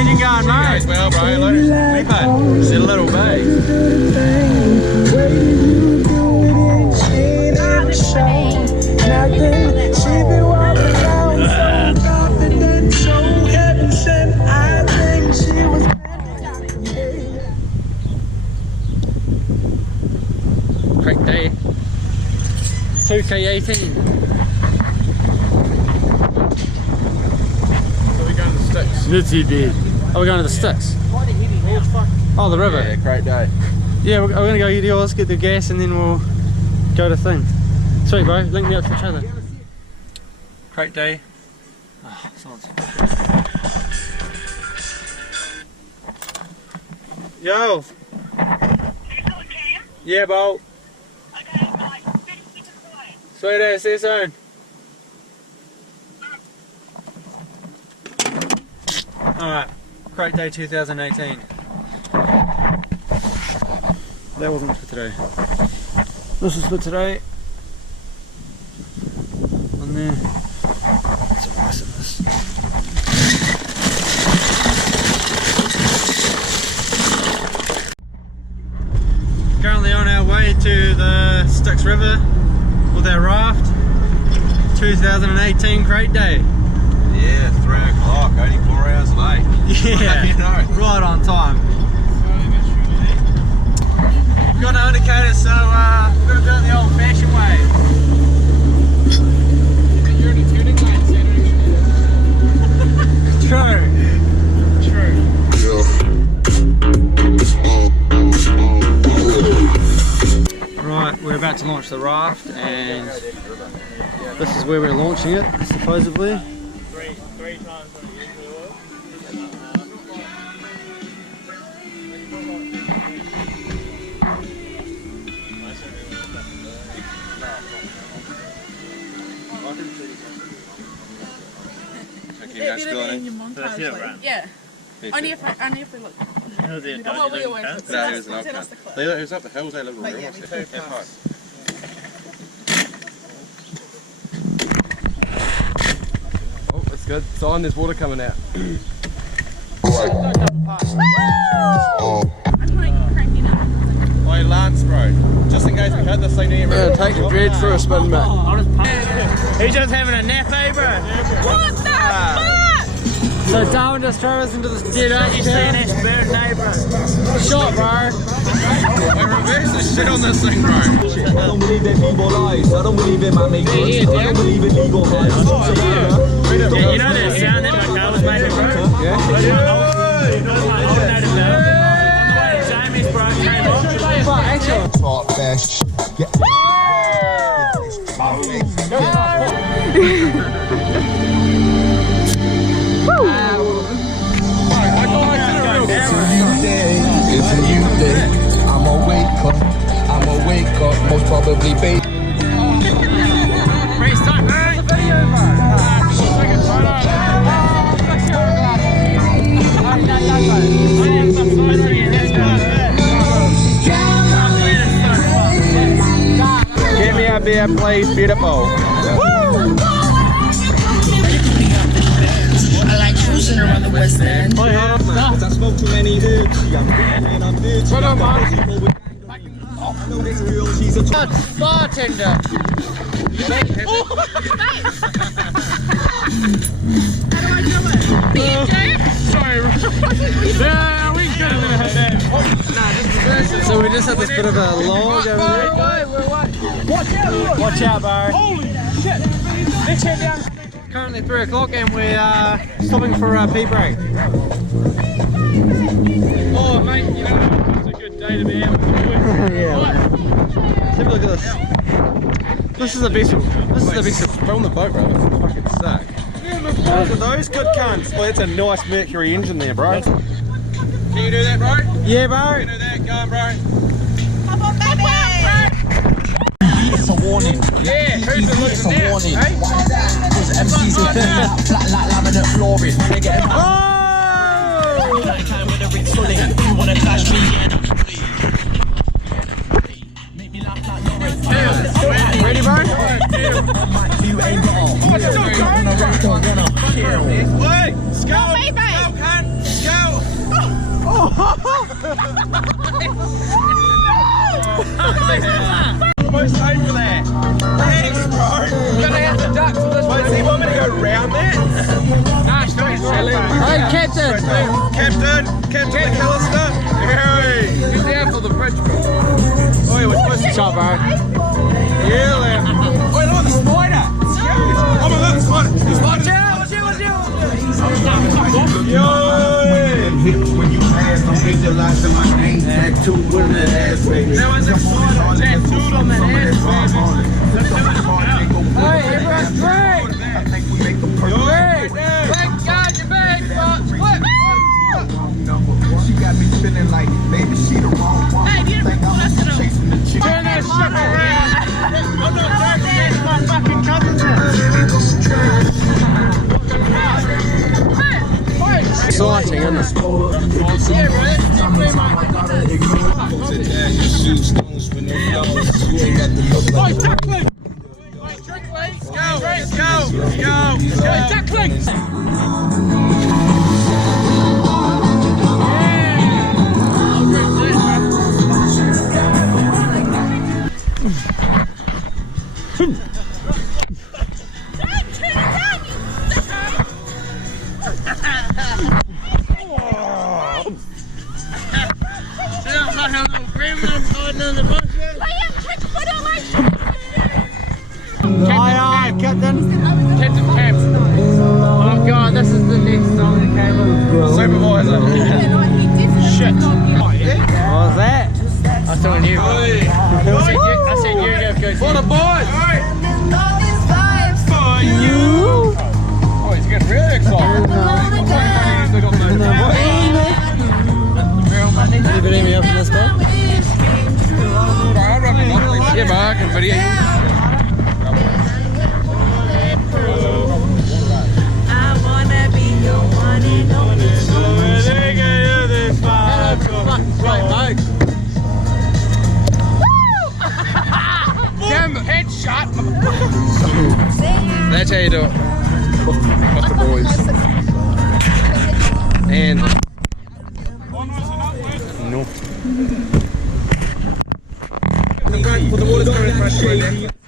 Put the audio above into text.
engine going, mate? Well, bro, look. It's a little bag. Great day. 2K18. So we're going to the Sticks. Oh, we're going to the Sticks? Oh, the river. Yeah, great day. Yeah, we're going to go get yours, get the gas, and then we'll go to thing. Sweet, bro. Link me up to each other. Great day. Oh, someone's... Yo! Yeah, bro. Sweet ass, see you soon. Alright, Crate Day 2018. That wasn't for today. This is for today. On there. That's the rest of this. Currently on our way to the Styx River with our raft. 2018 Crate Day. Yeah, 3 o'clock, only 4 hours late. Yeah, you know. right on time. Got an indicator, so we're going to do it the old fashioned way. You're in a tuning line, True. Right, we're about to launch the raft, and this is where we're launching it, supposedly. Three times what it usually was. Yeah. Only if we look. How's it? What we always look. No, he was an old cunt. He was up the hills, that little river. Oh, that's good. It's on, there's water coming out. I'm cranking up. Oi, Lance, bro. Just in case we had this thing here. Take the dread for a spin back. He's just having a nap, eh, bro? What the fuck? So Darwin just drove us into this dead Don't you see an ass burn, eh, bro? shot, bro. We reverse the shit on this thing, bro. I don't believe in evil lies. I don't believe in my makeup. I don't believe in legal highs. Yeah, you know that sound that my car was making, bro? Yeah. I noticed that. On the way to Jamie's, bro, came off. Fuck, actually. Talk fast. It's a new day. I'ma wake up. Most probably baby. Race time, bro. Give me a beer, please, beautiful. I like cruising around the West End. I smoke too many herbs. I'm dirty. What up, man? This girl, she's a Bartender. How do I do it? BJ? Sorry. Yeah, we could have had that. So we just had this bit of a log over there. Watch out, bro. Holy shit. Let's head down. Currently 3 o'clock and we're stopping for a pee break. Oh, mate, you know, it's a good day to be out. Yeah. Have a look at this. This is a vessel. This is a vessel. We're on the boat, bro. That's fucking sick. Those are those good cunts. Well, that's a nice Mercury engine there, bro. Can you do that, bro? Yeah, bro. Can you do that? Go on, bro. Come on, baby! It's a warning. Yeah, who's been It's a looking there? warning. Hey? Cause MCs are flat like laminate flooring. They get Oh! like time with a ring solid. You wanna clash me? Make me laugh like Norris. Ready, bro? You ain't got all. Let's go, Wanna rock or wanna kill. Wait! Go! baby! Go, cunt! Go! What's over there? Thanks, bro. Gonna have to duck for this Wait, so you want me to go round that? Nah, straight. Hey, Captain! Captain McAllister. Hey. Get down for the bridge, bro. Oi, we're supposed to What's up, bro? Yeah, man. Oi, look at the spider. It's huge. Oh my god, the spider. The spider. Yo. When you pass, I'm visualizing my name tag too with an ass, baby. There was a spider tattooed on the ass, baby. Hey, everyone's great! I think we make a perfect Thank God you're back, what? She got me feeling like maybe she the wrong one. Hey, you Think I'm chasing the chick. Turn that shit around! I'm not joking, that's my fucking cousin. Exciting, isn't it? Yeah, bro, that's definitely my... Boys, tackling! Wait, trickling! Let's go! Tackling! Aye, Captain. Captain Camp. Oh god, this is the next song that came up. Supervisor. Shit. What was that? I saw you. I said you go. For the boys. Oh, he's getting really excited. Anybody me up in this spot? Yeah, bro, I can video you. I wanna be your one and only. Damn, headshot. That's how you do it.